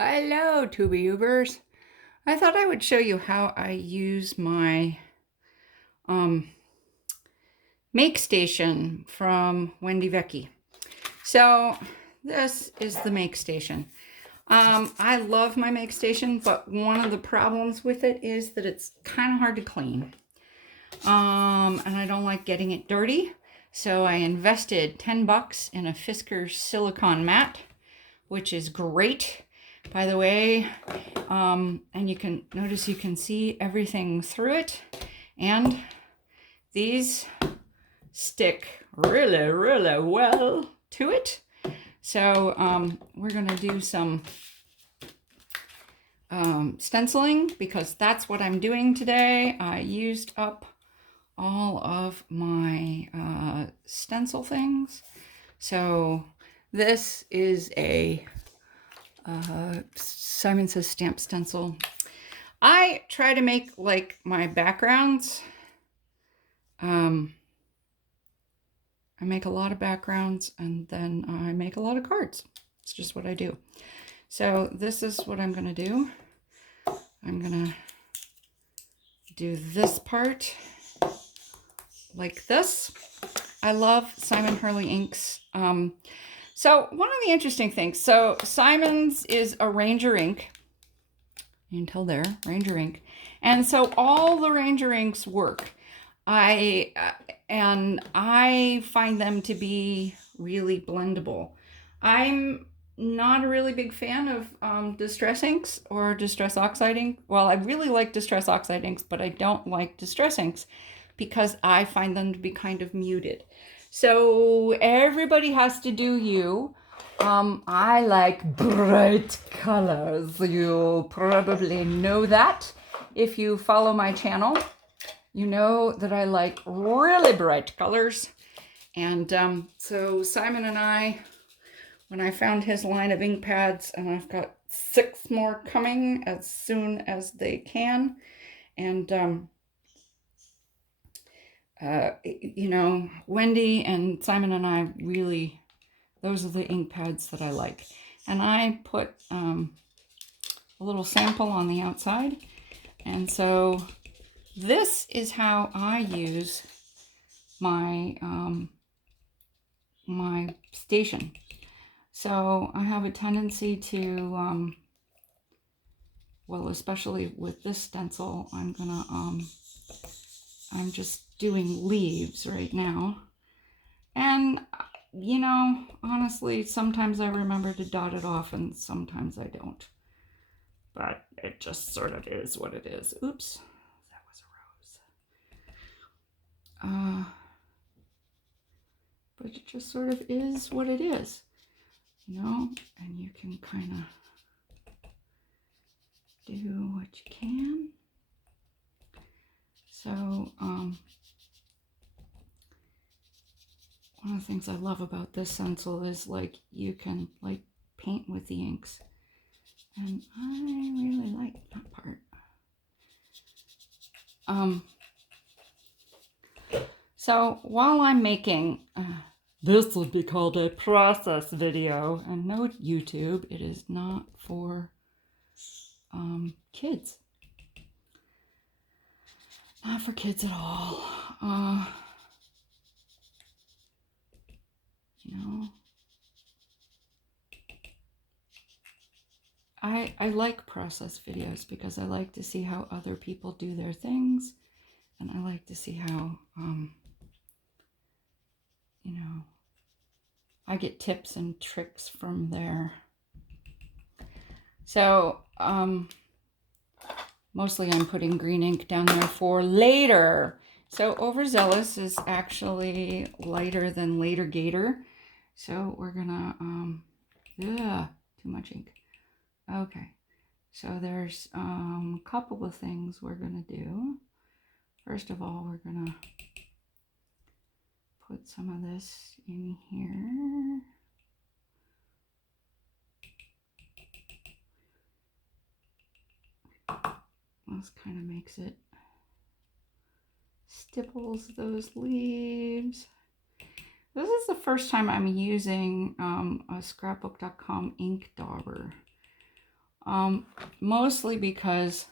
Hello, Tuba Ubers. I thought I would show you how I use my um, Make Station from Wendy Vecchi. So this is the Make Station. I love my Make Station, but one of the problems with it is that it's kind of hard to clean. And I don't like getting it dirty. So I invested 10 bucks in a Fiskars silicone mat, which is great. By the way, and you can notice you can see everything through it, and these stick really, really well to it. So we're gonna do some stenciling because that's what I'm doing today. I used up all of my stencil things. So this is a Simon Says stamp stencil. I try to make like my backgrounds. I make a lot of backgrounds and then I make a lot of cards. It's just what I do. So this is what I'm going to do. I'm going to do this part like this. I love Simon Hurley inks. So one of the interesting things, so Simon's is a Ranger ink. You can tell there, Ranger ink. And so all the Ranger inks work. I find them to be really blendable. I'm not a really big fan of distress inks or distress oxide ink. Well, I really like distress oxide inks, but I don't like distress inks because I find them to be kind of muted. So everybody has to do you. I like bright colors. You probably know that. If you follow my channel, you know that I like really bright colors. And so Simon and I, when I found his line of ink pads, and I've got 6 more coming as soon as they can. And you know, Wendy and Simon and I really, those are the ink pads that I like. And I put a little sample on the outside. And so this is how I use my my station. So I have a tendency to, well, especially with this stencil, I'm just doing leaves right now. And, you know, honestly, sometimes I remember to dot it off and sometimes I don't. But it just sort of is what it is. Oops, that was a rose. But it just sort of is what it is, you know, and you can kind of do what you can. So, one of the things I love about this stencil is like you can like paint with the inks, and I really like that part. So while I'm making, this would be called a process video, and no YouTube, it is not for kids. Not for kids at all. You know, I like process videos because I like to see how other people do their things, and I like to see how, you know, I get tips and tricks from there. So, mostly I'm putting green ink down there for later. So Overzealous is actually lighter than Later Gator. So we're gonna, too much ink. Okay, so there's a couple of things we're gonna do. First of all, we're gonna put some of this in here. This kind of makes it, stipples those leaves. This is the first time I'm using a scrapbook.com ink dauber. Mostly because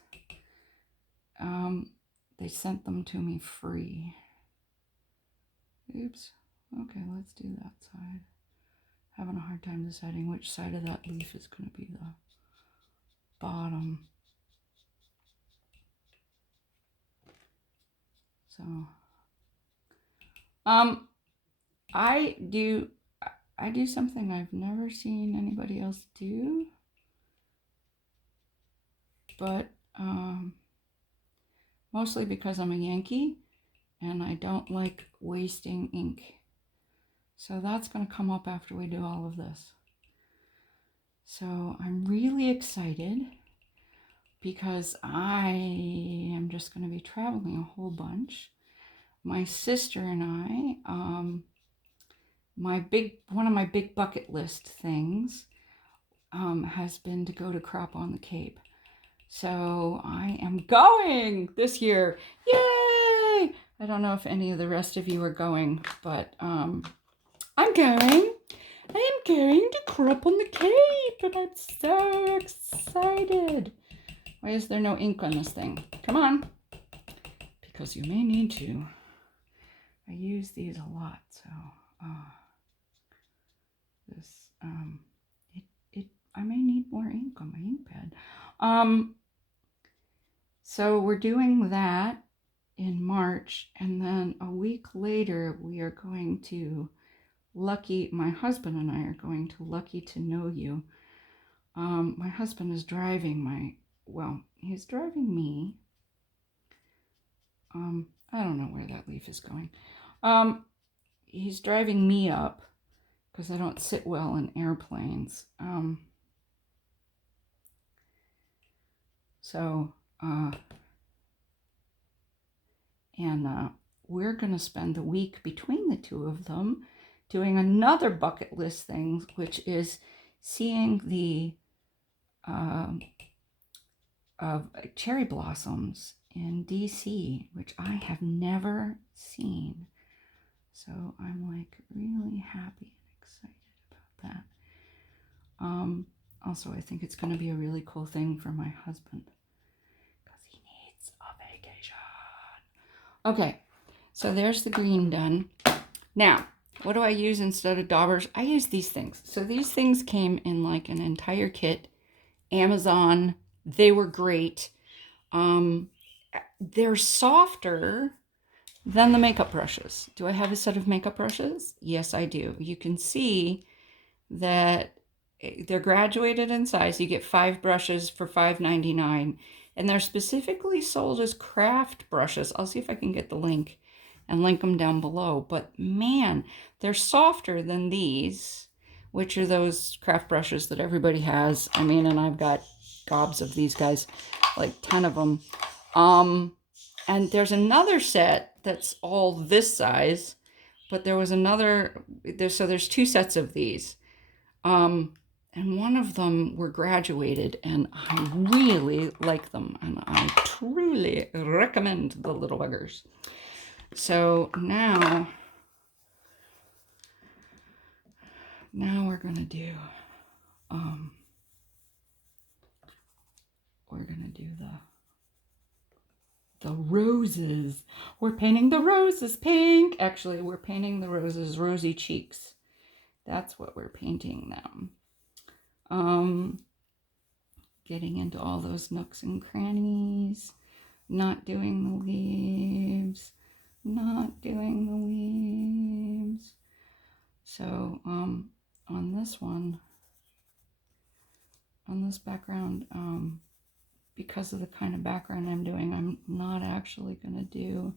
they sent them to me free. Oops. Okay, let's do that side. Having a hard time deciding which side of that leaf is going to be the bottom. So, I do something I've never seen anybody else do, but mostly because I'm a Yankee and I don't like wasting ink. So that's going to come up after we do all of this. So I'm really excited because I am just going to be traveling a whole bunch. My sister and I, one of my big bucket list things has been to go to Crop on the Cape. So I am going this year. Yay! I don't know if any of the rest of you are going, but I'm going. I am going to Crop on the Cape, and I'm so excited. Why is there no ink on this thing? Come on. Because you may need to. I use these a lot, so this I may need more ink on my ink pad. So we're doing that in March, and then a week later we are going to my husband and I are going to Lucky to Know You. My husband is driving he's driving me. I don't know where that leaf is going. He's driving me up because I don't sit well in airplanes. We're going to spend the week between the two of them doing another bucket list thing, which is seeing the cherry blossoms in DC, which I have never seen. So I'm like really happy and excited about that. Also, I think it's going to be a really cool thing for my husband because he needs a vacation. Okay, so there's the green done. Now, what do I use instead of daubers? I use these things. So these things came in like an entire kit. Amazon. They were great. They're softer than the makeup brushes. Do I have a set of makeup brushes? Yes, I do. You can see that they're graduated in size. You get 5 brushes for $5.99, and they're specifically sold as craft brushes. I'll see if I can get the link and link them down below. But man, they're softer than these, which are those craft brushes that everybody has. I mean, and I've got gobs of these guys, like 10 of them. And there's another set that's all this size, but there was another, so there's 2 sets of these. And one of them were graduated, and I really like them, and I truly recommend the little buggers. So now we're gonna do the roses. We're painting the roses pink. Actually, we're painting the roses rosy cheeks. That's what we're painting them. Getting into all those nooks and crannies. Not doing the leaves. Not doing the leaves. So, on this one, on this background, because of the kind of background I'm doing, I'm not actually going to do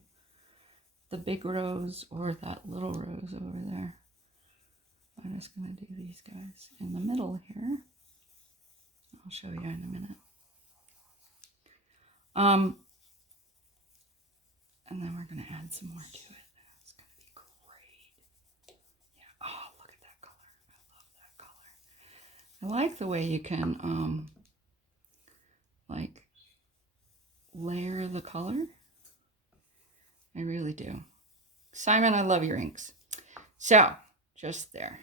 the big rose or that little rose over there. I'm just going to do these guys in the middle here. I'll show you in a minute. And then we're going to add some more to it. It's going to be great. Yeah. Oh, look at that color. I love that color. I like the way you can, like, layer the color. I really do. Simon, I love your inks. So, just there.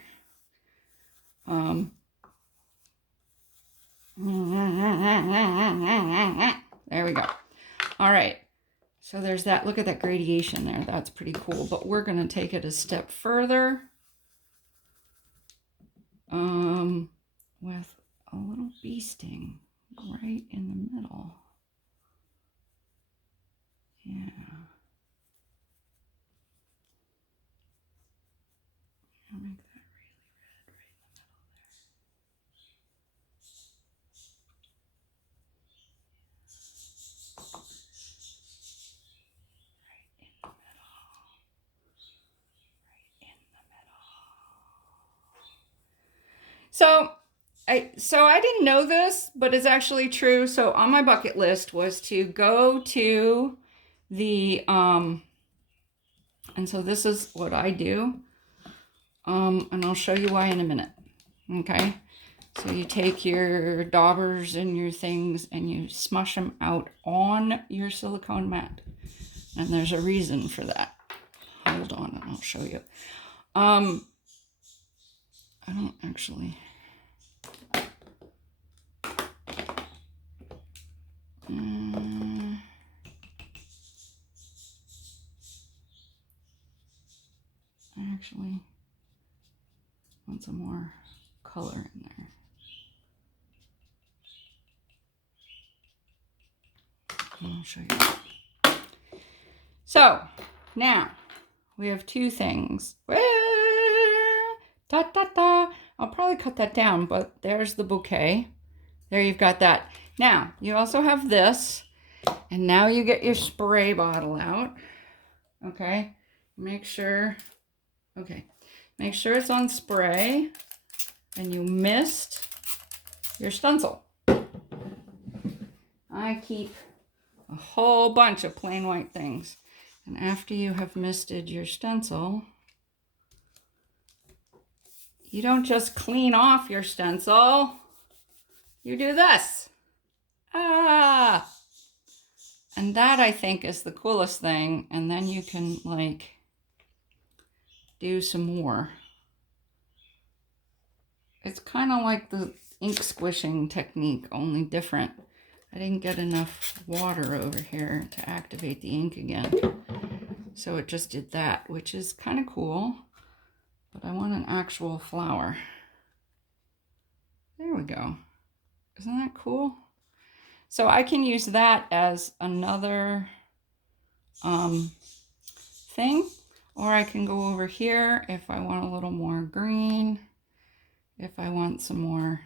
we go. All right. So there's that. Look at that gradation there. That's pretty cool. But we're going to take it a step further with a little bee sting right in the middle. Yeah. I'll make that really red right in the middle there. Right in the middle. Right in the middle. So I didn't know this, but it's actually true. So on my bucket list was to go to the and so this is what I do. And I'll show you why in a minute. Okay. So you take your daubers and your things and you smush them out on your silicone mat. And there's a reason for that. Hold on and I'll show you. I don't actually. I actually want some more color in there. I'll show you. So now we have two things. Da, da, da. I'll probably cut that down, but there's the bouquet. There you've got that. Now you also have this, and now you get your spray bottle out. Okay, make sure. Okay, make sure it's on spray, and you mist your stencil. I keep a whole bunch of plain white things. And after you have misted your stencil, you don't just clean off your stencil. You do this. Ah! And that, I think, is the coolest thing. And then you can, like, do some more. It's kind of like the ink squishing technique, only different. I didn't get enough water over here to activate the ink again. So it just did that, which is kind of cool. But I want an actual flower. There we go. Isn't that cool? So I can use that as another thing. Or I can go over here if I want a little more green. If I want some more.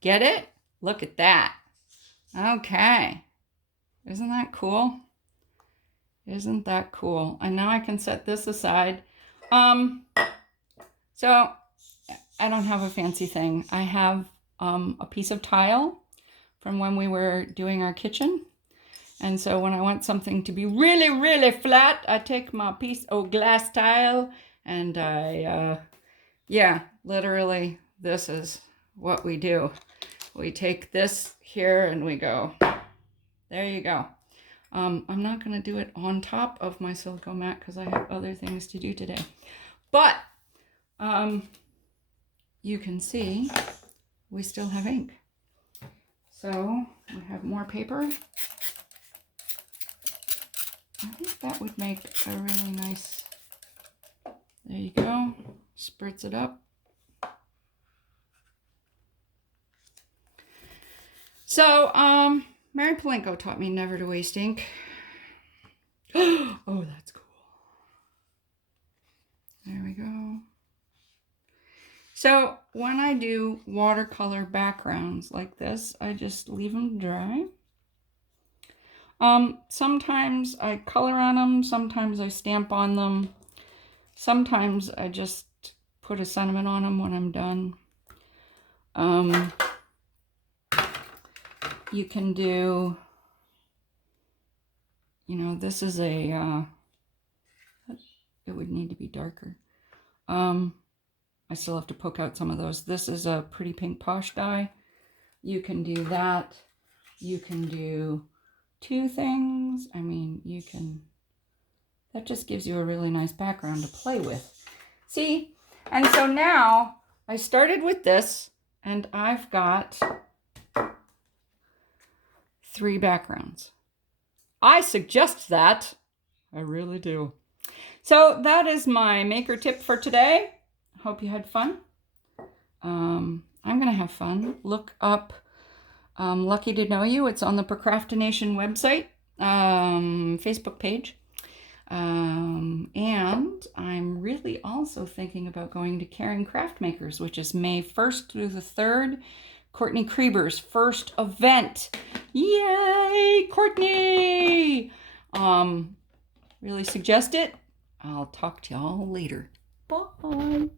Get it? Look at that. Okay. Isn't that cool? Isn't that cool? And now I can set this aside. So I don't have a fancy thing. I have a piece of tile from when we were doing our kitchen. And so when I want something to be really, really flat, I take my piece of glass tile and yeah, literally this is what we do. We take this here and we go, there you go. I'm not going to do it on top of my silicone mat because I have other things to do today. But you can see we still have ink. So we have more paper. I think that would make a really nice, there you go, spritz it up. So, Mary Polanco taught me never to waste ink. Oh, that's cool. There we go. So when I do watercolor backgrounds like this, I just leave them dry. Sometimes I color on them, sometimes I stamp on them, sometimes I just put a sentiment on them when I'm done. You can do, you know, this is a, it would need to be darker. I still have to poke out some of those. This is a pretty pink posh dye. You can do that. You can do two things. I mean, you can, that just gives you a really nice background to play with. See? And so now I started with this and I've got 3 backgrounds. I suggest that. I really do. So that is my maker tip for today. Hope you had fun. I'm going to have fun. Look up Lucky to Know You. It's on the Procrastination website, Facebook page. And I'm really also thinking about going to Caring Craft Makers, which is May 1st through the 3rd. Courtney Krieber's first event. Yay, Courtney! Really suggest it. I'll talk to y'all later. Bye.